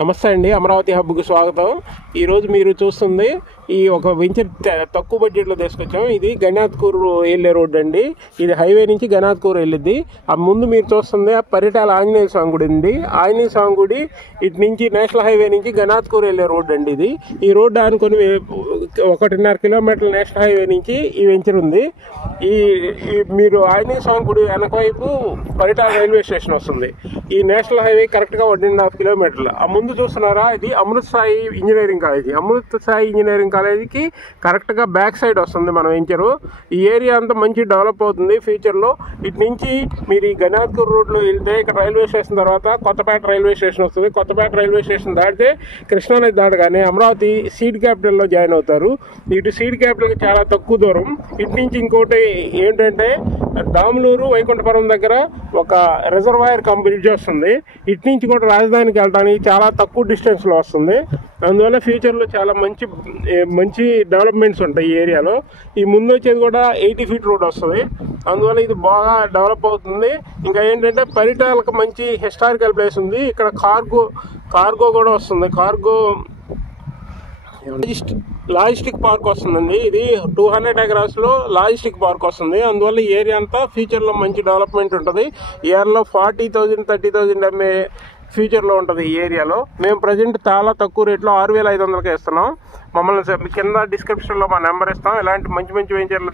నమస్తే అండి, అమరావతి హబ్కు స్వాగతం. ఈరోజు మీరు చూస్తుంది ఈ ఒక వెంచర్ తక్కువ బడ్జెట్లో తీసుకొచ్చాం. ఇది గణాత్కూర్ వెళ్ళే రోడ్ అండి. ఇది హైవే నుంచి గణాత్కూర్ వెళ్ళిద్ది. ఆ ముందు మీరు చూస్తుంది పరిటాల ఆంజనేయ స్వామి గుడి ఉంది. ఆంజనేయ స్వామి గుడి ఇటు నుంచి నేషనల్ హైవే నుంచి గణాత్కూర్ వెళ్ళే రోడ్ అండి. ఇది ఈ రోడ్డు అనుకుని 1.5 కిలోమీటర్ల నేషనల్ హైవే నుంచి ఈ వెంచర్ ఉంది. ఈ మీరు ఆంజనేయ స్వామి గుడి వెనక వైపు పరిటాల రైల్వే స్టేషన్ వస్తుంది. ఈ నేషనల్ హైవే కరెక్ట్గా 1.5 కిలోమీటర్లు. ముందు చూస్తున్నారా, ఇది Amrit Sai engineering college. Amrit Sai engineering కాలేజీకి కరెక్ట్గా బ్యాక్ సైడ్ వస్తుంది మన వెంచరు. ఈ ఏరియా అంతా మంచి డెవలప్ అవుతుంది ఫ్యూచర్లో. ఇటు నుంచి మీరు ఈ గణాత్కూర్ రోడ్లో వెళ్తే ఇక్కడ రైల్వే స్టేషన్ తర్వాత కొత్తపేట రైల్వే స్టేషన్ వస్తుంది. కొత్తపేట రైల్వే స్టేషన్ దాటితే కృష్ణానది దాటగానే అమరావతి సీడ్ క్యాపిటల్లో జాయిన్ అవుతారు. ఇటు సీడ్ క్యాపిటల్కి చాలా తక్కువ దూరం. ఇటు నుంచి ఇంకోటి ఏంటంటే దాములూరు వైకుంఠపురం దగ్గర ఒక రిజర్వాయర్ బ్రిడ్జ్ వస్తుంది. ఇటు నుంచి కూడా రాజధానికి వెళ్ళడానికి చాలా తక్కువ డిస్టెన్స్లో వస్తుంది. అందువల్ల ఫ్యూచర్లో చాలా మంచి డెవలప్మెంట్స్ ఉంటాయి ఈ ఏరియాలో. ఈ ముందు వచ్చేది కూడా 80 ఫీట్ రోడ్ వస్తుంది. అందువల్ల ఇది బాగా డెవలప్ అవుతుంది. ఇంకా ఏంటంటే పరిటాలకు మంచి హిస్టారికల్ ప్లేస్ ఉంది. ఇక్కడ కార్గో కూడా వస్తుంది. కార్గో లాజిస్టిక్ పార్క్ వస్తుందండి. ఇది 200 ఎకరాస్లో లాజిస్టిక్ పార్క్ వస్తుంది. అందువల్ల ఈ ఏరియా అంతా ఫ్యూచర్లో మంచి డెవలప్మెంట్ ఉంటుంది. ఈ ఏరియాలో 40,000 30,000 అమ్మే ఫ్యూచర్లో ఉంటుంది ఈ ఏరియాలో. మేము ప్రజెంట్ చాలా తక్కువ రేట్లో 6,500కే ఇస్తున్నాం. మమ్మల్ని కింద డిస్క్రిప్షన్లో మా నెంబర్ ఇస్తాం. ఇలాంటి మంచి వెంచర్లు